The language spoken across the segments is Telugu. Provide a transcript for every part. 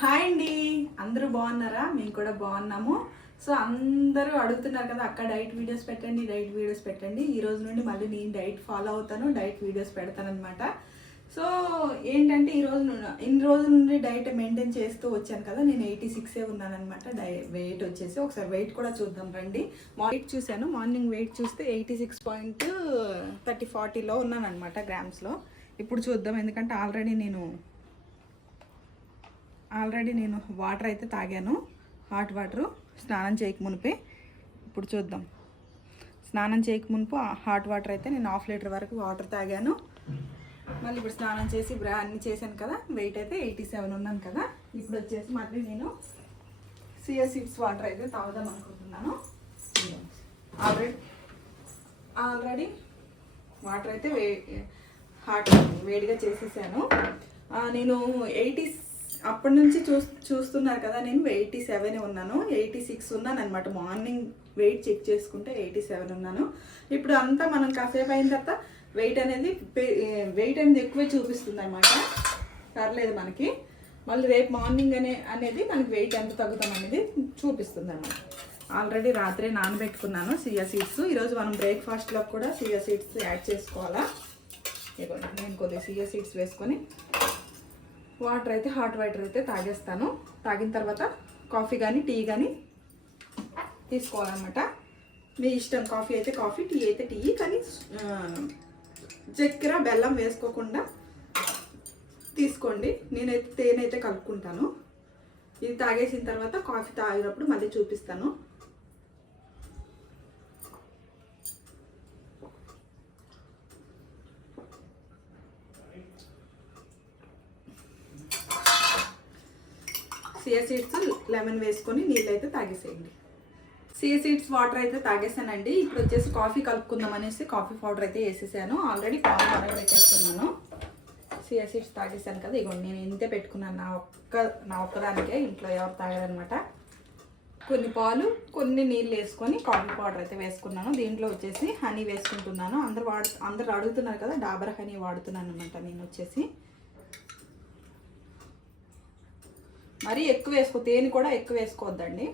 హాయ్ అండి. అందరూ బాగున్నారా? మేము కూడా బాగున్నాము. సో అందరూ అడుగుతున్నారు కదా అక్క డైట్ వీడియోస్ పెట్టండి డైట్ వీడియోస్ పెట్టండి. ఈ రోజు నుండి మళ్ళీ నేను డైట్ ఫాలో అవుతాను డైట్ వీడియోస్ పెడతానమాట సో ఏంటంటే ఈ రోజు ఇన్ని రోజుల నుండి డైట్ మెయింటైన్ చేస్తూ వచ్చాను కదా నేను ఎయిటీ సిక్సే ఉన్నానమాట డై వెయిట్ వచ్చేసి ఒకసారి వెయిట్ కూడా చూద్దాం రండి. వెయిట్ చూశాను మార్నింగ్ వెయిట్ చూస్తే ఎయిటీ సిక్స్ పాయింట్ థర్టీ ఫార్టీలో ఉన్నానమాట గ్రామ్స్లో. ఇప్పుడు చూద్దాం ఎందుకంటే ఆల్రెడీ నేను ఆల్రెడీ నేను వాటర్ అయితే తాగాను. Hot water. స్నానం చేయక మునిపే. ఇప్పుడు చూద్దాం. స్నానం చేయక మునుపు హాట్ వాటర్ అయితే నేను హాఫ్ లీటర్ వరకు వాటర్ తాగాను. మళ్ళీ ఇప్పుడు స్నానం చేసి బ్రా అన్ని చేశాను కదా. వెయిట్ అయితే ఎయిటీ సెవెన్ ఉన్నాను కదా. ఇప్పుడు వచ్చేసి మళ్ళీ నేను సిఎస్ సీడ్స్ వాటర్ అయితే తాగుదాం అనుకుంటున్నాను. ఆల్రెడీ ఆల్రెడీ వాటర్ అయితే వే హాట్ వేడిగా చేసేసాను. నేను ఎయిటీ అప్పటి నుంచి చూ చూస్తున్నారు కదా నేను ఎయిటీ సెవెన్ ఉన్నాను. ఎయిటీ సిక్స్ ఉన్నాను అనమాట మార్నింగ్ వెయిట్ చెక్ చేసుకుంటే ఎయిటీ సెవెన్ ఉన్నాను. ఇప్పుడు అంతా మనం కాసేపు అయిన తర్వాత వెయిట్ అనేది వెయిట్ అనేది ఎక్కువే చూపిస్తుంది అనమాట పర్లేదు మనకి. మళ్ళీ రేపు మార్నింగ్ అనే అనేది మనకి వెయిట్ ఎంత తగ్గుతాం అనేది చూపిస్తుంది అనమాట ఆల్రెడీ రాత్రే నానబెట్టుకున్నాను సియా సీడ్స్. ఈరోజు మనం బ్రేక్ఫాస్ట్లో కూడా సియా సీడ్స్ యాడ్ చేసుకోవాలా? నేను కొద్దిగా సియా సీడ్స్ వేసుకొని వాటర్ అయితే హాట్ వాటర్ అయితే తాగేస్తాను. తాగిన తర్వాత కాఫీ కానీ టీ కానీ తీసుకోవాలన్నమాట. మీ ఇష్టం కాఫీ అయితే కాఫీ టీ అయితే టీ. కానీ చక్కెర బెల్లం వేసుకోకుండా తీసుకోండి. నేనైతే తేనె అయితే కలుపుకుంటాను. ఇది తాగేసిన తర్వాత కాఫీ తాగినప్పుడు మళ్ళీ చూపిస్తాను. సియా సీడ్స్ లెమన్ వేసుకొని నీళ్ళు అయితే తాగేసేయండి. సియా సీడ్స్ వాటర్ అయితే తాగేసానండి. ఇప్పుడు వచ్చేసి కాఫీ కలుపుకుందాం అనేసి కాఫీ పౌడర్ అయితే వేసేసాను. ఆల్రెడీ కాఫీ పౌడర్ పెట్టేస్తున్నాను. సియా సీడ్స్ తాగేసాను కదా. ఇగో నేను ఇంతే పెట్టుకున్నాను. నా ఒక్క నా ఒక్కదానికే ఇంట్లో ఎవరు తాగారనమాట. కొన్ని పాలు కొన్ని నీళ్ళు వేసుకొని కాఫీ పౌడర్ అయితే వేసుకున్నాను. దీంట్లో వచ్చేసి హనీ వేసుకుంటున్నాను. అందరు వాడు అందరు అడుగుతున్నారు కదా డాబర్ హనీ వాడుతున్నాను అనమాట నేను వచ్చేసి. మరీ ఎక్కువ వేసుకో తేనె కూడా ఎక్కువ వేసుకోవద్దండి.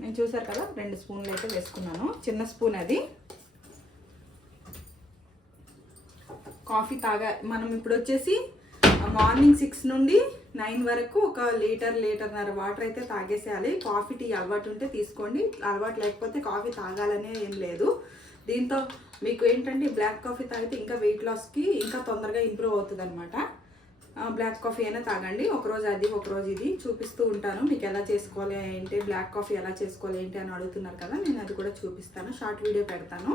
నేను చూసారు కదా రెండు స్పూన్లు అయితే వేసుకున్నాను. చిన్న స్పూన్ అది. కాఫీ తాగా మనం ఇప్పుడు వచ్చేసి మార్నింగ్ సిక్స్ నుండి నైన్ వరకు ఒక లీటర్ లీటర్న్నర వాటర్ అయితే తాగేసేయాలి. కాఫీ టీ అలవాటు ఉంటే తీసుకోండి. అలవాటు లేకపోతే కాఫీ తాగాలనే ఏం లేదు. దీంతో మీకు ఏంటంటే బ్లాక్ కాఫీ తాగితే ఇంకా వెయిట్ లాస్కి ఇంకా తొందరగా ఇంప్రూవ్ అవుతుంది అనమాట బ్లాక్ కాఫీ అయినా తాగండి. ఒకరోజు అది ఒకరోజు ఇది చూపిస్తూ ఉంటాను. మీకు ఎలా చేసుకోవాలి ఏంటి బ్లాక్ కాఫీ ఎలా చేసుకోవాలి ఏంటి అని అడుగుతున్నారు కదా నేను అది కూడా చూపిస్తాను. షార్ట్ వీడియో పెడతాను.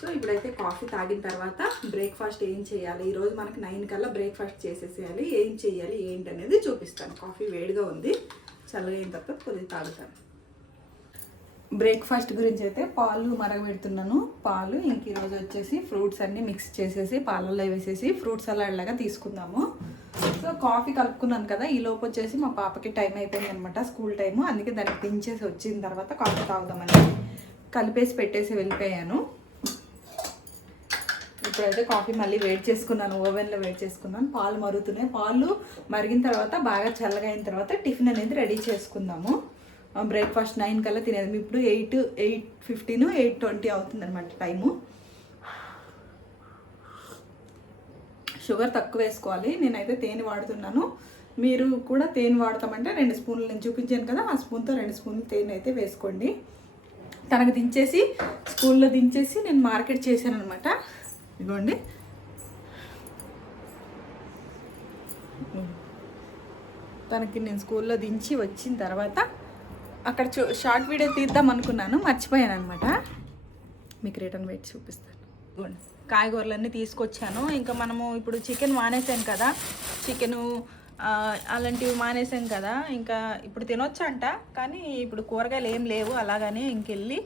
సో ఇప్పుడైతే కాఫీ తాగిన తర్వాత బ్రేక్ఫాస్ట్ ఏం చేయాలి? ఈరోజు మనకి నైన్ కల్లా బ్రేక్ఫాస్ట్ చేసేసేయాలి. ఏం చేయాలి ఏంటి అనేది చూపిస్తాను. కాఫీ వేడిగా ఉంది. చల్లగా అయిన తర్వాత కొద్దిగా తాగుతాను. బ్రేక్ఫాస్ట్ గురించి అయితే పాలు మరగబెడుతున్నాను. పాలు ఇంక ఈరోజు వచ్చేసి ఫ్రూట్స్ అన్నీ మిక్స్ చేసేసి పాలల్లో వేసేసి ఫ్రూట్ సలాడ్ లాగా తీసుకుందాము. సో కాఫీ కలుపుకున్నాను కదా ఈ లోపు వచ్చేసి మా పాపకి టైం అయిపోయింది అనమాట స్కూల్ టైము. అందుకే దాన్ని దించేసి వచ్చిన తర్వాత కాఫీ తాగుదామని కలిపేసి పెట్టేసి వెళ్ళిపోయాను. ఇప్పుడైతే కాఫీ మళ్ళీ వేడి చేసుకున్నాను ఓవెన్లో వేడి చేసుకున్నాను. పాలు మరుగుతున్నాయి. పాలు మరిగిన తర్వాత బాగా చల్లగా అయిన తర్వాత టిఫిన్ అనేది రెడీ చేసుకుందాము. బ్రేక్ఫాస్ట్ నైన్ కల్లా తినేది. ఇప్పుడు eight eight fifteen eight twenty అవుతుంది అనమాట టైము. షుగర్ తక్కువ వేసుకోవాలి. నేనైతే తేనె వాడుతున్నాను. మీరు కూడా తేనె వాడతామంటే రెండు స్పూన్లు నేను చూపించాను కదా ఆ స్పూన్తో రెండు స్పూన్లు తేనె అయితే వేసుకోండి. తనకు దించేసి స్కూల్లో దించేసి నేను మార్కెట్ చేశాను అనమాట ఇదిగోండి. తనకి నేను స్కూల్లో దించి వచ్చిన తర్వాత అక్కడ చూ షార్ట్ వీడియో తీద్దాం అనుకున్నాను మర్చిపోయాను అనమాట మీకు రిటర్న్ పెట్టి చూపిస్తాను. కాయగూరలన్నీ తీసుకొచ్చాను. ఇంకా మనము ఇప్పుడు చికెన్ మానేసాం కదా. చికెను అలాంటివి మానేసాం కదా. ఇంకా ఇప్పుడు తినొచ్చంట కానీ ఇప్పుడు కూరగాయలు ఏం లేవు. అలాగనే ఇంకెళ్ళి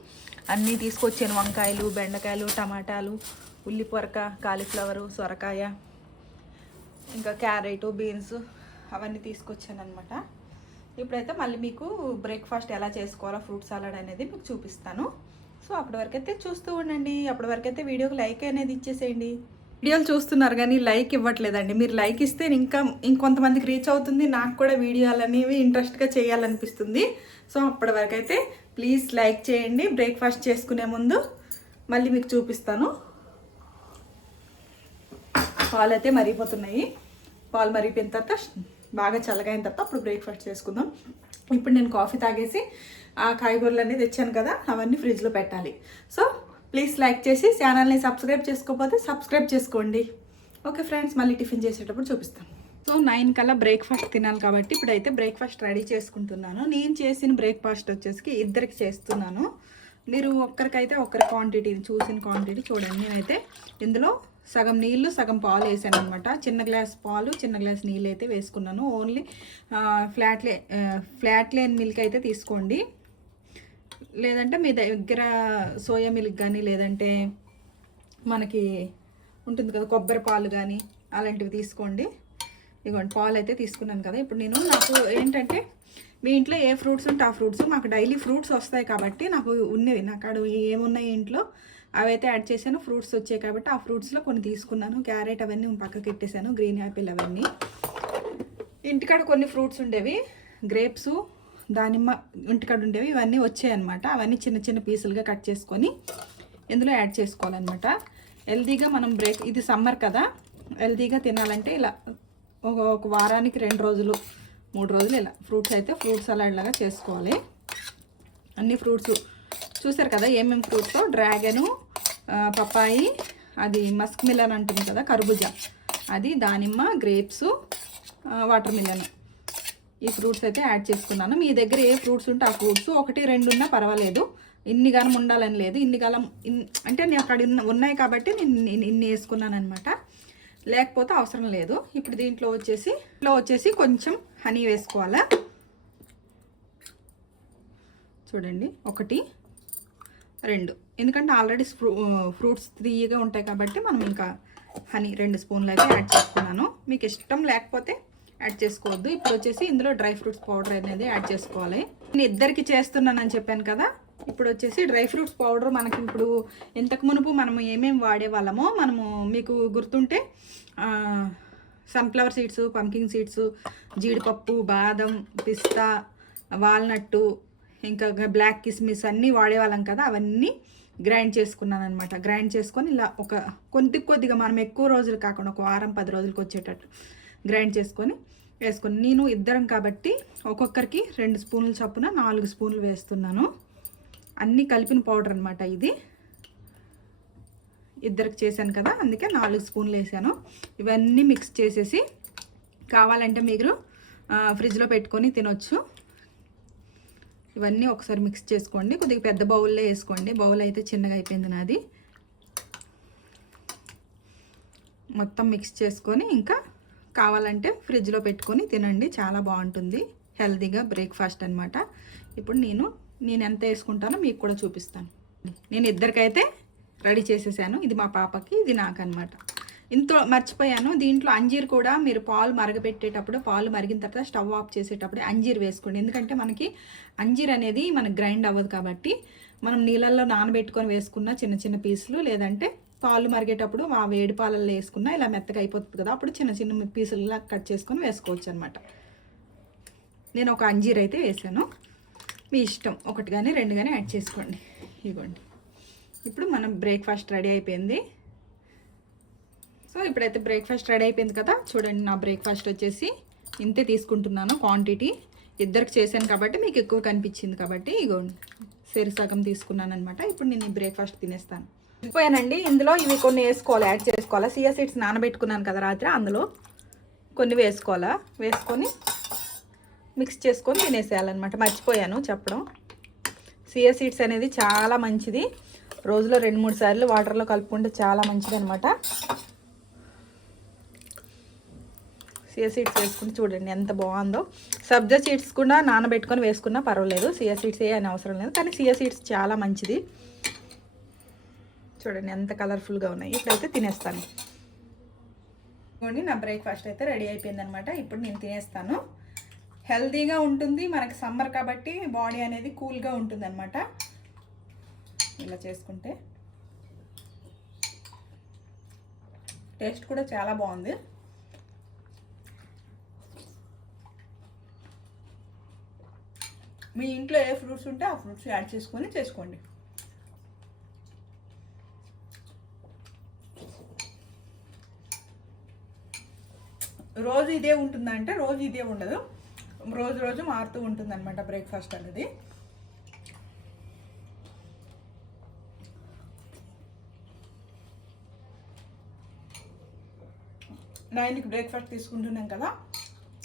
అన్నీ తీసుకొచ్చాను. వంకాయలు బెండకాయలు టమాటాలు ఉల్లి పొరక కాలీఫ్లవరు సొరకాయ ఇంకా క్యారెట్ బీన్స్ అవన్నీ తీసుకొచ్చాను అనమాట ఇప్పుడైతే మళ్ళీ మీకు బ్రేక్ఫాస్ట్ ఎలా చేసుకోవాలో ఫ్రూట్ సలాడ్ అనేది మీకు చూపిస్తాను. సో అప్పటి వరకైతే చూస్తూ ఉండండి. అప్పటి వరకైతే వీడియోకి లైక్ అనేది ఇచ్చేసేయండి. వీడియోలు చూస్తున్నారు కానీ లైక్ ఇవ్వట్లేదండి. మీరు లైక్ ఇస్తే ఇంకా ఇంకొంతమందికి రీచ్ అవుతుంది. నాకు కూడా వీడియోలు అనేవి ఇంట్రెస్ట్గా చేయాలనిపిస్తుంది. సో అప్పటి వరకు అయితే ప్లీజ్ లైక్ చేయండి. బ్రేక్ఫాస్ట్ చేసుకునే ముందు మళ్ళీ మీకు చూపిస్తాను. పాలు అయితే మరిగిపోతున్నాయి. పాలు మరిగిపోయిన తర్వాత బాగా చల్లగైన తర్వాత అప్పుడు బ్రేక్ఫాస్ట్ చేసుకుందాం. ఇప్పుడు నేను కాఫీ తాగేసి ఆ కాయగూరలు అనేది తెచ్చాను కదా అవన్నీ ఫ్రిడ్జ్లో పెట్టాలి. సో ప్లీజ్ లైక్ చేసి ఛానల్ని సబ్స్క్రైబ్ చేసుకోకపోతే సబ్స్క్రైబ్ చేసుకోండి. ఓకే ఫ్రెండ్స్ మళ్ళీ టిఫిన్ చేసేటప్పుడు చూపిస్తాను. సో నైన్ కల్లా బ్రేక్ఫాస్ట్ తినాలి కాబట్టి ఇప్పుడైతే బ్రేక్ఫాస్ట్ రెడీ చేసుకుంటున్నాను. నేను చేసిన బ్రేక్ఫాస్ట్ వచ్చేసి ఇద్దరికి చేస్తున్నాను. మీరు ఒక్కరికైతే ఒక్కరి క్వాంటిటీ చూసిన క్వాంటిటీ చూడండి. నేనైతే ఇందులో సగం నీళ్ళు సగం పాలు వేసాను అనమాట చిన్న గ్లాస్ పాలు చిన్న గ్లాస్ నీళ్ళు అయితే వేసుకున్నాను. ఓన్లీ ఫ్లాట్లే ఫ్లాట్లేన్ ఫ్లాట్ లేని మిల్క్ అయితే తీసుకోండి. లేదంటే మీ దగ్గర సోయా మిల్క్ కానీ లేదంటే మనకి ఉంటుంది కదా కొబ్బరి పాలు కానీ అలాంటివి తీసుకోండి. ఇదిగోండి పాలు అయితే తీసుకున్నాను కదా. ఇప్పుడు నేను నాకు ఏంటంటే మీ ఇంట్లో ఏ ఫ్రూట్స్ ఉంటే ఆ ఫ్రూట్స్ మాకు డైలీ ఫ్రూట్స్ వస్తాయి కాబట్టి నాకు ఉన్నవి నాకు ఏమున్నాయి ఇంట్లో అవైతే యాడ్ చేశాను. ఫ్రూట్స్ వచ్చాయి కాబట్టి ఆ ఫ్రూట్స్లో కొన్ని తీసుకున్నాను. క్యారెట్ అవన్నీ పక్కకి పెట్టేశాను గ్రీన్ యాపిల్ అవన్నీ. ఇంటికాడ కొన్ని ఫ్రూట్స్ ఉండేవి. గ్రేప్స్ దానిమ్మ ఇంటికాడ ఉండేవి. ఇవన్నీ వచ్చాయి అనమాట అవన్నీ చిన్న చిన్న పీసులుగా కట్ చేసుకొని ఇందులో యాడ్ చేసుకోవాలన్నమాట. హెల్దీగా మనం బ్రేక్ ఇది సమ్మర్ కదా. హెల్దీగా తినాలంటే ఇలా ఒక ఒక వారానికి రెండు రోజులు మూడు రోజులు ఇలా ఫ్రూట్స్ అయితే ఫ్రూట్ సలాడ్ లాగా చేసుకోవాలి. అన్ని ఫ్రూట్స్ చూసారు కదా ఏమేమి ఫ్రూట్స్? డ్రాగను పపాయి అది మస్క్ మిలన్ అంటుంది కదా కర్బూజా. అది దానిమ్మ గ్రేప్స్ వాటర్ మిలన్. ఈ ఫ్రూట్స్ అయితే యాడ్ చేసుకున్నాను. మీ దగ్గర ఏ ఫ్రూట్స్ ఉంటే ఆ ఫ్రూట్స్ ఒకటి రెండు ఉన్నా పర్వాలేదు. ఇన్ని గానం ఉండాలని లేదు. ఇన్ని కాలం అంటే నేను అక్కడ ఉన్నాయి కాబట్టి నేను ఇన్ని వేసుకున్నాను అనమాట లేకపోతే అవసరం లేదు. ఇప్పుడు దీంట్లో వచ్చేసి ఇంట్లో వచ్చేసి కొంచెం హనీ వేసుకోవాలా? చూడండి. ఒకటి రెండు. ఎందుకంటే ఆల్రెడీ ఫ్రూ ఫ్రూట్స్ త్రీగా ఉంటాయి కాబట్టి మనం ఇంకా హనీ రెండు స్పూన్లు అయితే యాడ్ చేసుకున్నాను. మీకు ఇష్టం లేకపోతే యాడ్ చేసుకోవద్దు. ఇప్పుడు వచ్చేసి ఇందులో డ్రై ఫ్రూట్స్ పౌడర్ అనేది యాడ్ చేసుకోవాలి. నేను ఇద్దరికి చేస్తున్నానని చెప్పాను కదా. ఇప్పుడు వచ్చేసి డ్రై ఫ్రూట్స్ పౌడర్ మనకి ఇప్పుడు ఇంతకు మునుపు మనము ఏమేమి వాడే వాళ్ళమో మనము మీకు గుర్తుంటే సన్ఫ్లవర్ సీడ్స్ పంకింగ్ సీడ్స్ జీడిపప్పు బాదం పిస్తా వాల్నట్టు ఇంకా బ్లాక్ కిస్మిస్ అన్నీ వాడేవాళ్ళం కదా అవన్నీ గ్రైండ్ చేసుకున్నాను అనమాట గ్రైండ్ చేసుకొని ఇలా ఒక కొద్ది కొద్దిగా మనం ఎక్కువ రోజులు కాకుండా ఒక వారం పది రోజులకు వచ్చేటట్టు గ్రైండ్ చేసుకొని వేసుకొని నేను ఇద్దరం కాబట్టి ఒక్కొక్కరికి రెండు స్పూన్లు చొప్పున నాలుగు స్పూన్లు వేస్తున్నాను. అన్నీ కలిపిన పౌడర్ అనమాట ఇది. ఇద్దరికి చేశాను కదా అందుకే నాలుగు స్పూన్లు వేసాను ఇవన్నీ మిక్స్ చేసేసి కావాలంటే మీరు ఫ్రిడ్జ్లో పెట్టుకొని తినొచ్చు. ఇవన్నీ ఒకసారి మిక్స్ చేసుకోండి. కొద్దిగా పెద్ద బౌల్లో వేసుకోండి. బౌల్ అయితే చిన్నగా అయిపోయింది నాది. మొత్తం మిక్స్ చేసుకొని ఇంకా కావాలంటే ఫ్రిడ్జ్లో పెట్టుకొని తినండి. చాలా బాగుంటుంది. హెల్తీగా బ్రేక్ఫాస్ట్ అనమాట ఇప్పుడు నేను నేను ఎంత వేసుకుంటానో మీకు కూడా చూపిస్తాను. నేను ఇద్దరికైతే రెడీ చేసేసాను. ఇది మా పాపకి ఇది నాకు అనమాట ఇంత మర్చిపోయాను. దీంట్లో అంజీర్ కూడా మీరు పాలు మరగపెట్టేటప్పుడు పాలు మరిగిన తర్వాత స్టవ్ ఆఫ్ చేసేటప్పుడు అంజీర్ వేసుకోండి. ఎందుకంటే మనకి అంజీర్ అనేది మనకి గ్రైండ్ అవ్వదు కాబట్టి మనం నీళ్ళల్లో నానబెట్టుకొని వేసుకున్న చిన్న చిన్న పీసులు లేదంటే పాలు మరిగేటప్పుడు ఆ వేడి పాలల్లో వేసుకున్నా ఇలా మెత్తగా అయిపోతుంది కదా. అప్పుడు చిన్న చిన్న పీసులులా కట్ చేసుకొని వేసుకోవచ్చు అనమాట నేను ఒక అంజీర్ అయితే వేసాను. మీ ఇష్టం. ఒకటి కానీ రెండు కానీ యాడ్ చేసుకోండి. ఇవ్వండి. ఇప్పుడు మనం బ్రేక్ఫాస్ట్ రెడీ అయిపోయింది. సో ఇప్పుడైతే బ్రేక్ఫాస్ట్ రెడీ అయిపోయింది కదా. చూడండి నా బ్రేక్ఫాస్ట్ వచ్చేసి ఇంతే తీసుకుంటున్నాను క్వాంటిటీ ఇద్దరికి చేశాను కాబట్టి మీకు ఎక్కువ కనిపించింది కాబట్టి ఇగో సరి సగం తీసుకున్నాను అనమాట ఇప్పుడు నేను ఈ బ్రేక్ఫాస్ట్ తినేస్తాను. అయిపోయానండి ఇందులో ఇవి కొన్ని వేసుకోవాలి యాడ్ చేసుకోవాలా? సియా సీడ్స్ నానబెట్టుకున్నాను కదా రాత్రి అందులో కొన్ని వేసుకోవాలా? వేసుకొని మిక్స్ చేసుకొని తినేసేయాలన్నమాట. మర్చిపోయాను చెప్పడం. సియా సీడ్స్ అనేది చాలా మంచిది. రోజులో రెండు మూడు సార్లు వాటర్లో కలుపుకుంటే చాలా మంచిది అనమాట సియా సీడ్స్ వేసుకుని చూడండి ఎంత బాగుందో. సబ్జా సీడ్స్ కూడా నానబెట్టుకొని వేసుకున్నా పర్వాలేదు. సియా సీడ్స్ ఏ అని అవసరం లేదు. కానీ సియా సీడ్స్ చాలా మంచిది. చూడండి ఎంత కలర్ఫుల్గా ఉన్నాయి. ఇప్పుడైతే తినేస్తాను. నా బ్రేక్ఫాస్ట్ అయితే రెడీ అయిపోయింది అనమాట ఇప్పుడు నేను తినేస్తాను. హెల్తీగా ఉంటుంది. మనకి సమ్మర్ కాబట్టి బాడీ అనేది కూల్గా ఉంటుంది అనమాట ఇలా చేసుకుంటే. టేస్ట్ కూడా చాలా బాగుంది. మీ ఇంట్లో ఏ ఫ్రూట్స్ ఉంటే ఆ ఫ్రూట్స్ యాడ్ చేసుకొని చేసుకోండి. రోజు ఇదే ఉంటుందంటే రోజు ఇదే ఉండదు. రోజు రోజు మారుతూ ఉంటుంది అనమాట బ్రేక్ఫాస్ట్ అనేది. నైన్కి బ్రేక్ఫాస్ట్ తీసుకుంటున్నాం కదా.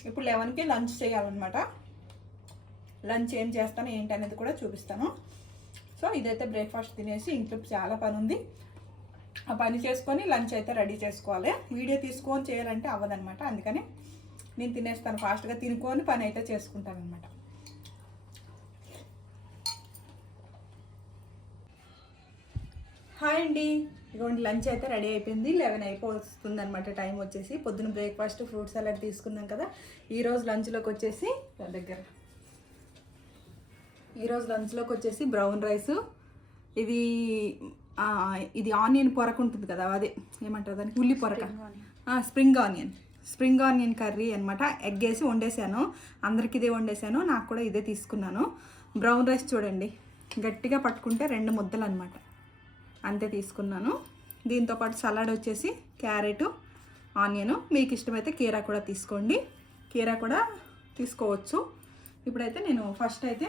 ఇప్పుడు లెవెన్కి లంచ్ చేయాలన్నమాట. లంచ్ ఏం చేస్తాను ఏంటి అనేది కూడా చూపిస్తాను. సో ఇదైతే బ్రేక్ఫాస్ట్ తినేసి ఇంట్లో చాలా పని ఉంది. ఆ పని చేసుకొని లంచ్ అయితే రెడీ చేసుకోవాలి. వీడియో తీసుకొని చేయాలంటే అవ్వదనమాట అందుకని నేను తినేస్తాను ఫాస్ట్గా. తినుకొని పని అయితే చేసుకుంటాను అనమాట హాయ్ అండి. ఇదిగోండి లంచ్ అయితే రెడీ అయిపోయింది. లెవెన్ అయిపోతుంది అనమాట టైం వచ్చేసి. పొద్దున బ్రేక్ఫాస్ట్ ఫ్రూట్ సలాడ్ తీసుకున్నాం కదా. ఈరోజు లంచ్లోకి వచ్చేసి దగ్గర. ఈరోజు లంచ్లోకి వచ్చేసి బ్రౌన్ రైస్ ఇది ఇది ఆనియన్ పొరక ఉంటుంది కదా అదే ఏమంటారు దానికి ఉల్లి పొరక. Spring onion spring onion curry అనమాట ఎగ్ వేసి వండేసాను అందరికి ఇదే వండేసాను నాకు కూడా ఇదే తీసుకున్నాను. బ్రౌన్ రైస్ చూడండి. గట్టిగా పట్టుకుంటే రెండు ముద్దలు అనమాట అంతే తీసుకున్నాను. దీంతోపాటు సలాడ్ వచ్చేసి క్యారెట్ ఆనియన్. మీకు ఇష్టమైతే కీరా కూడా తీసుకోండి. కీరా కూడా తీసుకోవచ్చు. ఇప్పుడైతే నేను ఫస్ట్ అయితే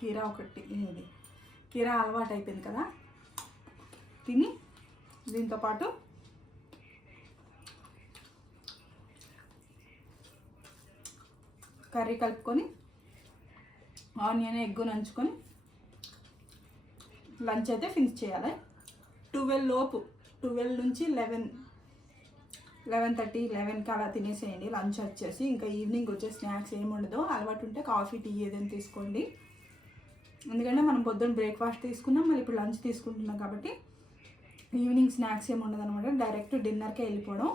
కీరా ఒకటి ఇది. కీరా అలవాటు అయిపోయింది కదా? తిని దీంతోపాటు కర్రీ కలుపుకొని ఆనియన్ ఎగ్గు నంచుకొని లంచ్ అయితే ఫినిష్ చేయాలి. ట్వెల్వ్ లోపు ట్వెల్వ్ నుంచి లెవెన్ లెవెన్ థర్టీ లెవెన్కి అలా తినేసేయండి. లంచ్ వచ్చేసి ఇంకా ఈవినింగ్ వచ్చే స్నాక్స్ ఏమి ఉండదు అలవాటు ఉంటే కాఫీ టీ ఏదైనా తీసుకోండి. ఎందుకంటే మనం పొద్దున్న బ్రేక్ఫాస్ట్ తీసుకున్నాం మళ్ళీ ఇప్పుడు లంచ్ తీసుకుంటున్నాం కాబట్టి ఈవినింగ్ స్నాక్స్ ఏమి ఉండదు అనమాట డైరెక్ట్ డిన్నర్కే వెళ్ళిపోవడం.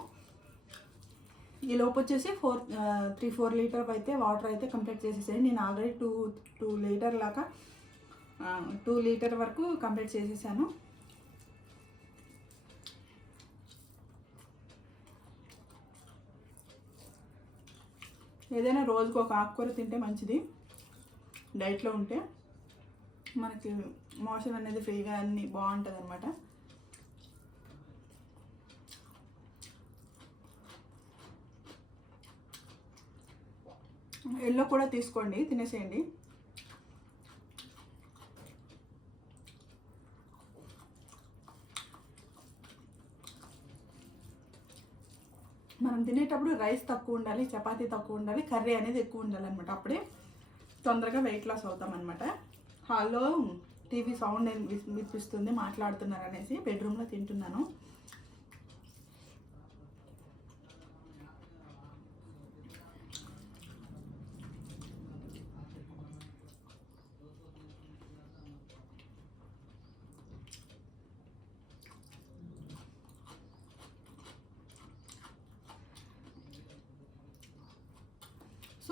ఈ లోపు వచ్చేసి ఫోర్ త్రీ ఫోర్ లీటర్ అయితే వాటర్ అయితే కంప్లీట్ చేసేసాను నేను ఆల్రెడీ టూ టూ లీటర్ లాగా టూ లీటర్ వరకు కంప్లీట్ చేసేసాను. ఏదైనా రోజుకు ఒక ఆకుకూర తింటే మంచిది. డైట్లో ఉంటే. మనకి మోషన్ అనేది ఫ్రీగా అన్ని బాగుంటుంది అనమాట ఎల్లో కూడా తీసుకోండి తినేసేయండి. మనం తినేటప్పుడు రైస్ తక్కువ ఉండాలి చపాతీ తక్కువ ఉండాలి కర్రీ అనేది ఎక్కువ ఉండాలి అనమాట అప్పుడే తొందరగా వెయిట్ లాస్ అవుతాం అనమాట హాల్లో టీవీ సౌండ్ వినిపిస్తుంది మాట్లాడుతున్నారు అనేసి బెడ్రూమ్లో తింటున్నాను.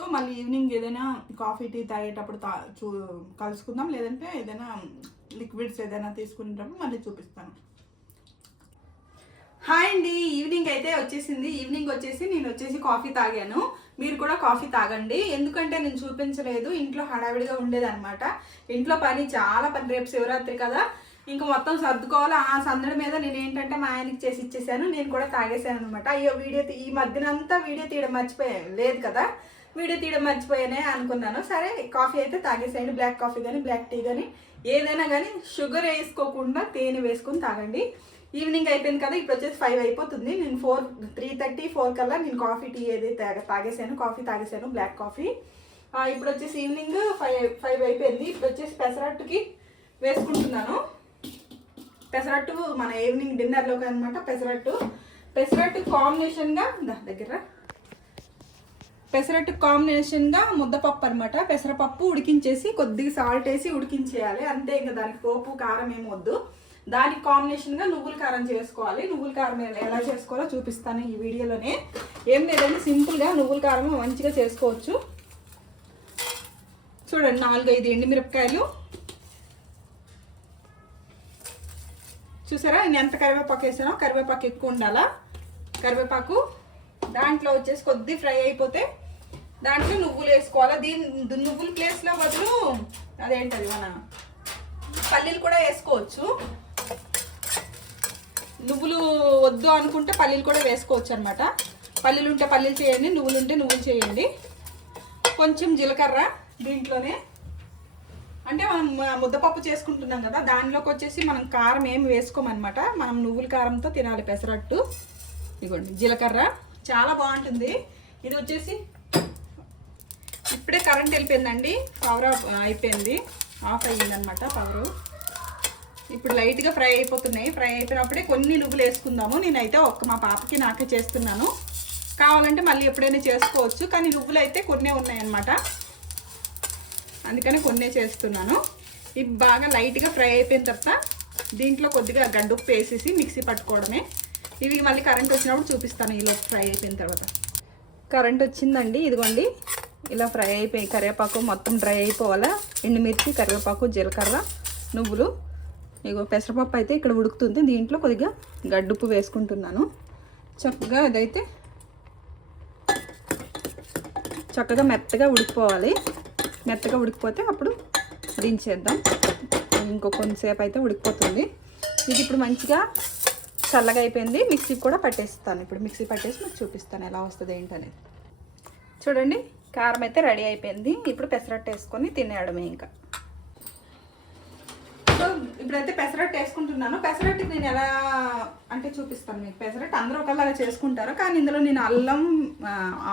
సో మళ్ళీ ఈవినింగ్ ఏదైనా కాఫీ టీ తాగేటప్పుడు తా చూ కలుసుకుందాం. లేదంటే ఏదైనా లిక్విడ్స్ ఏదైనా తీసుకునేటప్పుడు మళ్ళీ చూపిస్తాను. హాయ్ అండి. ఈవినింగ్ అయితే వచ్చేసింది. ఈవినింగ్ వచ్చేసి నేను వచ్చేసి కాఫీ తాగాను. మీరు కూడా కాఫీ తాగండి. ఎందుకంటే నేను చూపించలేదు. ఇంట్లో హడావిడిగా ఉండేదన్నమాట. ఇంట్లో పని చాలా పని. రేపు శివరాత్రి కదా. ఇంకా మొత్తం సర్దుకోవాలి? ఆ సందడి మీద నేను ఏంటంటే మా ఆయనకి చేసి ఇచ్చేసాను. నేను కూడా తాగేసాను అనమాట అయ్యో వీడియో ఈ మధ్యనంతా వీడియో తీయడం మర్చిపోయాను. లేదు కదా. వీడియో తీయడం మర్చిపోయానే అనుకున్నాను. సరే కాఫీ అయితే తాగేసేయండి. బ్లాక్ కాఫీ కానీ బ్లాక్ టీ కానీ ఏదైనా కానీ షుగర్ వేసుకోకుండా తేనె వేసుకొని తాగండి. ఈవినింగ్ అయిపోయింది కదా ఇప్పుడు వచ్చేసి ఫైవ్ అయిపోతుంది. నేను ఫోర్ త్రీ థర్టీ ఫోర్ కల్లా నేను కాఫీ టీ ఏది తాగ- తాగేసాను. కాఫీ తాగేసాను బ్లాక్ కాఫీ. ఇప్పుడు వచ్చేసి ఈవినింగ్ ఫైవ్ ఫైవ్ అయిపోయింది. ఇప్పుడు వచ్చేసి పెసరట్టుకి వేసుకుంటున్నాను. పెసరట్టు మన ఈవినింగ్ డిన్నర్లోకి అనమాట పెసరట్టు. పెసరట్టు కాంబినేషన్గా దా దగ్గర? పెసరట్టు కాంబినేషన్గా ముద్దపప్పు అనమాట పెసరపప్పు ఉడికించేసి కొద్దిగా సాల్ట్ వేసి ఉడికించేయాలి. అంతే ఇంకా దానికి పోపు కారం ఏమి వద్దు. దానికి కాంబినేషన్గా నువ్వుల కారం చేసుకోవాలి. నువ్వుల కారం ఎలా- చేసుకోవాలో చూపిస్తాను ఈ వీడియోలోనే. ఏం లేదండి సింపుల్గా నువ్వుల కారం మంచిగా చేసుకోవచ్చు. చూడండి నాలుగు ఐదు ఎండుమిరపకాయలు. చూసారా? నేను ఎంత కరివేపాకు వేసానో కరివేపాకు ఎక్కువ ఉండాలా? కరివేపాకు దాంట్లో వచ్చేసి కొద్ది ఫ్రై అయిపోతే దాంట్లో నువ్వులు వేసుకోవాలా? దీని నువ్వుల ప్లేస్లో బదులు అదేంటది మన పల్లీలు కూడా వేసుకోవచ్చు. నువ్వులు వద్దు అనుకుంటే పల్లీలు కూడా వేసుకోవచ్చు అనమాట పల్లీలు ఉంటే పల్లీలు చేయండి నువ్వులు ఉంటే నువ్వులు చేయండి. కొంచెం జీలకర్ర దీంట్లోనే. అంటే మనం ముద్దపప్పు చేసుకుంటున్నాం కదా దానిలోకి వచ్చేసి మనం కారం ఏమి వేసుకోమన్నమాట. మనం నువ్వుల కారంతో తినాలి పెసరట్టు. ఇదిగోండి జీలకర్ర. చాలా బాగుంటుంది. ఇది వచ్చేసి ఇప్పుడే కరెంట్ వెళ్ళిపోయిందండి. పవర్ ఆఫ్ అయిపోయింది. ఆఫ్ అయ్యిందనమాట పవరు ఇప్పుడు లైట్గా ఫ్రై అయిపోతున్నాయి. ఫ్రై అయిపోయినప్పుడే కొన్ని నువ్వులు వేసుకుందాము. నేనైతే ఒక్క మా పాపకి నాకే చేస్తున్నాను. కావాలంటే మళ్ళీ ఎప్పుడైనా చేసుకోవచ్చు. కానీ నువ్వులు అయితే కొన్నే ఉన్నాయన్నమాట. అందుకని కొన్నే చేస్తున్నాను. ఇవి బాగా లైట్గా ఫ్రై అయిపోయిన తర్వాత దీంట్లో కొద్దిగా గడ్డుప్పు వేసేసి మిక్సీ పట్టుకోవడమే. ఇవి మళ్ళీ కరెంట్ వచ్చినప్పుడు చూపిస్తాను ఈలోపు ఫ్రై అయిపోయిన తర్వాత. కరెంట్ వచ్చిందండి. ఇదిగోండి. ఇలా ఫ్రై అయిపోయి కరివేపాకు మొత్తం డ్రై అయిపోవాలా? ఎండుమిర్చి కరివేపాకు జీలకర్ర నువ్వులు. ఇగో పెసరపప్పు అయితే ఇక్కడ ఉడుకుతుంది. దీంట్లో కొద్దిగా గడ్డుప్పు వేసుకుంటున్నాను. చక్కగా అదైతే చక్కగా మెత్తగా ఉడికిపోవాలి. మెత్తగా ఉడికిపోతే అప్పుడు దించేద్దాం. ఇంకో కొంతసేపు అయితే ఉడికిపోతుంది. ఇది ఇప్పుడు మంచిగా చల్లగా అయిపోయింది. మిక్సీ కూడా పట్టేస్తాను. ఇప్పుడు మిక్సీ పట్టేసి మీకు చూపిస్తాను ఎలా వస్తుంది ఏంటనేది. చూడండి. కారం అయితే రెడీ అయిపోయింది. ఇప్పుడు పెసరట్టు వేసుకొని తినేయడమే ఇంకా. సో ఇప్పుడైతే పెసరట్టు వేసుకుంటున్నాను. పెసరట్టు నేను ఎలా అంటే చూపిస్తాను మీకు. పెసరట్టు అందరూ ఒకలాగా చేసుకుంటారు. కానీ ఇందులో నేను అల్లం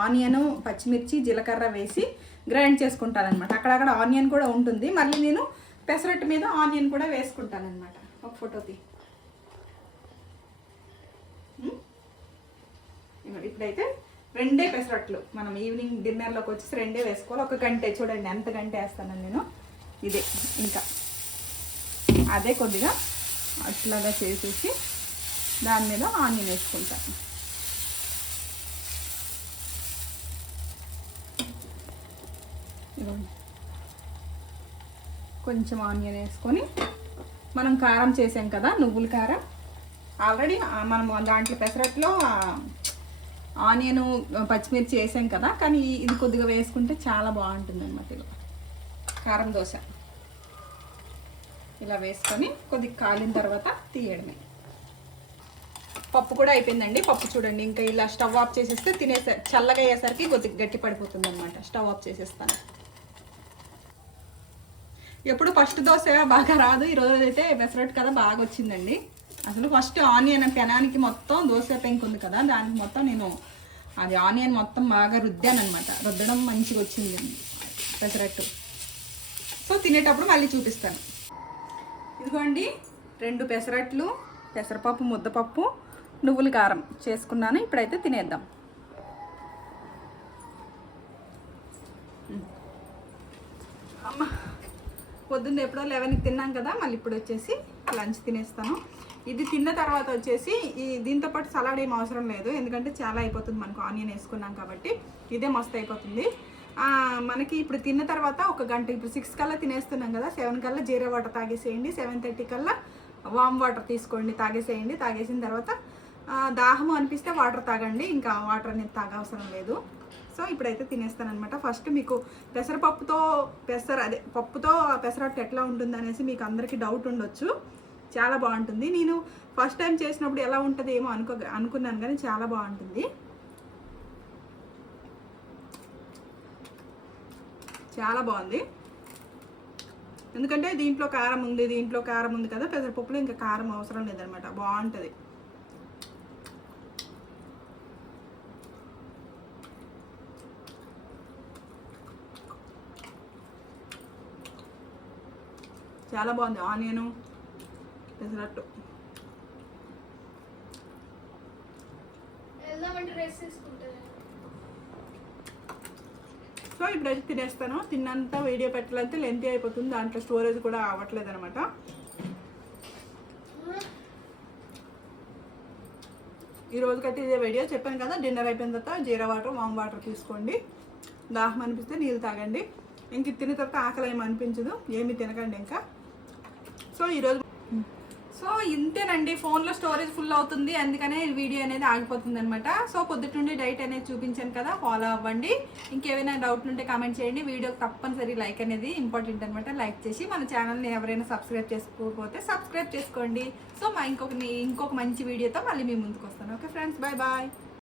ఆనియన్ పచ్చిమిర్చి జీలకర్ర వేసి గ్రైండ్ చేసుకుంటాను అనమాట అక్కడక్కడ ఆనియన్ కూడా ఉంటుంది. మళ్ళీ నేను పెసరట్టు మీద ఆనియన్ కూడా వేసుకుంటాను అనమాట ఒక ఫోటోది ఇప్పుడైతే రెండే పెసరట్లు. మనం ఈవినింగ్ డిన్నర్లోకి వచ్చేసి రెండే వేసుకోవాలి. ఒక గంటే చూడండి ఎంత గంట వేస్తాను నేను. ఇదే ఇంకా. అదే కొద్దిగా అట్లాగా చేసేసి దాని మీద ఆనియన్ వేసుకుంటాను. కొంచెం ఆనియన్ వేసుకొని మనం కారం చేసాం కదా నువ్వుల కారం. ఆల్రెడీ మనం దాంట్లో పెసరట్లో ఆనియన్ పచ్చిమిర్చి వేసాం కదా కానీ ఇది కొద్దిగా వేసుకుంటే చాలా బాగుంటుంది అనమాట ఇలా కారం దోశ. ఇలా వేసుకొని కొద్దిగా కాలిన తర్వాత తీయడమే. పప్పు కూడా అయిపోయిందండి. పప్పు చూడండి ఇంకా ఇలా స్టవ్ ఆఫ్ చేసేస్తే తినేసే చల్లగా అయ్యేసరికి కొద్దిగా గట్టి పడిపోతుంది అనమాట స్టవ్ ఆఫ్ చేసేస్తాను. ఎప్పుడు ఫస్ట్ దోశ బాగా రాదు. ఈ రోజు అయితే పెసరట్టు కదా బాగా వచ్చిందండి. అసలు ఫస్ట్ ఆనియన్ పెనానికి మొత్తం దోశ పెంకు ఉంది కదా దానికి మొత్తం నేను అది ఆనియన్ మొత్తం బాగా రుద్దాను అనమాట రుద్దడం మంచిగా వచ్చింది పెసరట్టు. సో తినేటప్పుడు మళ్ళీ చూపిస్తాను. ఇదిగోండి రెండు పెసరట్లు పెసరపప్పు ముద్దపప్పు నువ్వుల కారం. చేసుకున్నాను ఇప్పుడైతే తినేద్దాం. పొద్దున్న ఎప్పుడో లెవెన్కి తిన్నాం కదా మళ్ళీ ఇప్పుడు వచ్చేసి లంచ్ తినేస్తాను. ఇది తిన్న తర్వాత వచ్చేసి ఈ దీంతో పాటు సలాడ్ ఏం అవసరం లేదు ఎందుకంటే చాలా అయిపోతుంది మనకు ఆనియన్ వేసుకున్నాం కాబట్టి ఇదే మస్తు అయిపోతుంది. మనకి ఇప్పుడు తిన్న తర్వాత ఒక గంట ఇప్పుడు సిక్స్ కల్లా తినేస్తున్నాం కదా సెవెన్ కల్లా జీరా వాటర్ తాగేసేయండి సెవెన్ థర్టీ కల్లా వామ్ వాటర్ తీసుకోండి తాగేసేయండి తాగేసిన తర్వాత దాహము అనిపిస్తే వాటర్ తాగండి ఇంకా వాటర్ అనేది తాగవసరం లేదు. సో ఇప్పుడైతే తినేస్తానమాట ఫస్ట్ మీకు పెసరపప్పుతో పెసర అదే పప్పుతో ఆ పెసరట్టు ఎట్లా ఉంటుంది అనేసి మీకు అందరికీ డౌట్ ఉండొచ్చు. చాలా బాగుంటుంది. నేను ఫస్ట్ టైం చేసినప్పుడు ఎలా ఉంటుంది ఏమో అనుకో అనుకున్నాను కానీ చాలా బాగుంటుంది. చాలా బాగుంది. ఎందుకంటే దీంట్లో కారం ఉంది దీంట్లో కారం ఉంది కదా పెసరపప్పులో ఇంకా కారం అవసరం లేదనమాట బాగుంటుంది. చాలా బాగుంది. ఆనియను పెసరట్టు. సో ఇప్పుడైతే తినేస్తాను. తిన్నంత వీడియో పెట్టాలంటే లెంతీ అయిపోతుంది. దాంట్లో స్టోరేజ్ కూడా అవ్వట్లేదు అనమాట ఈ రోజుకైతే ఇదే వీడియో చెప్పాను కదా డిన్నర్ అయిపోయిన తర్వాత జీరా వాటర్ వామ్ వాటర్ తీసుకోండి. దాహం అనిపిస్తే నీళ్ళు తాగండి. ఇంక తిన్న తర్వాత ఆకలి ఏమి అనిపించదు. ఏమీ తినకండి ఇంకా. సో ఈరోజు సో ఇంతేనండి ఫోన్లో స్టోరేజ్ ఫుల్ అవుతుంది. అందుకనే వీడియో అనేది ఆగిపోతుంది అనమాట సో పొద్దుటి నుండి డైట్ అనేది చూపించాను కదా ఫాలో అవ్వండి. ఇంకేమైనా డౌట్ ఉంటే కామెంట్ చేయండి. వీడియో తప్పనిసరి లైక్ అనేది ఇంపార్టెంట్ అనమాట లైక్ చేసి మన ఛానల్ని ఎవరైనా సబ్స్క్రైబ్ చేసుకోకపోతే సబ్స్క్రైబ్ చేసుకోండి. సో మా ఇంకొక ఇంకొక మంచి వీడియోతో మళ్ళీ మీ ముందుకు వస్తాను. Okay friends bye bye.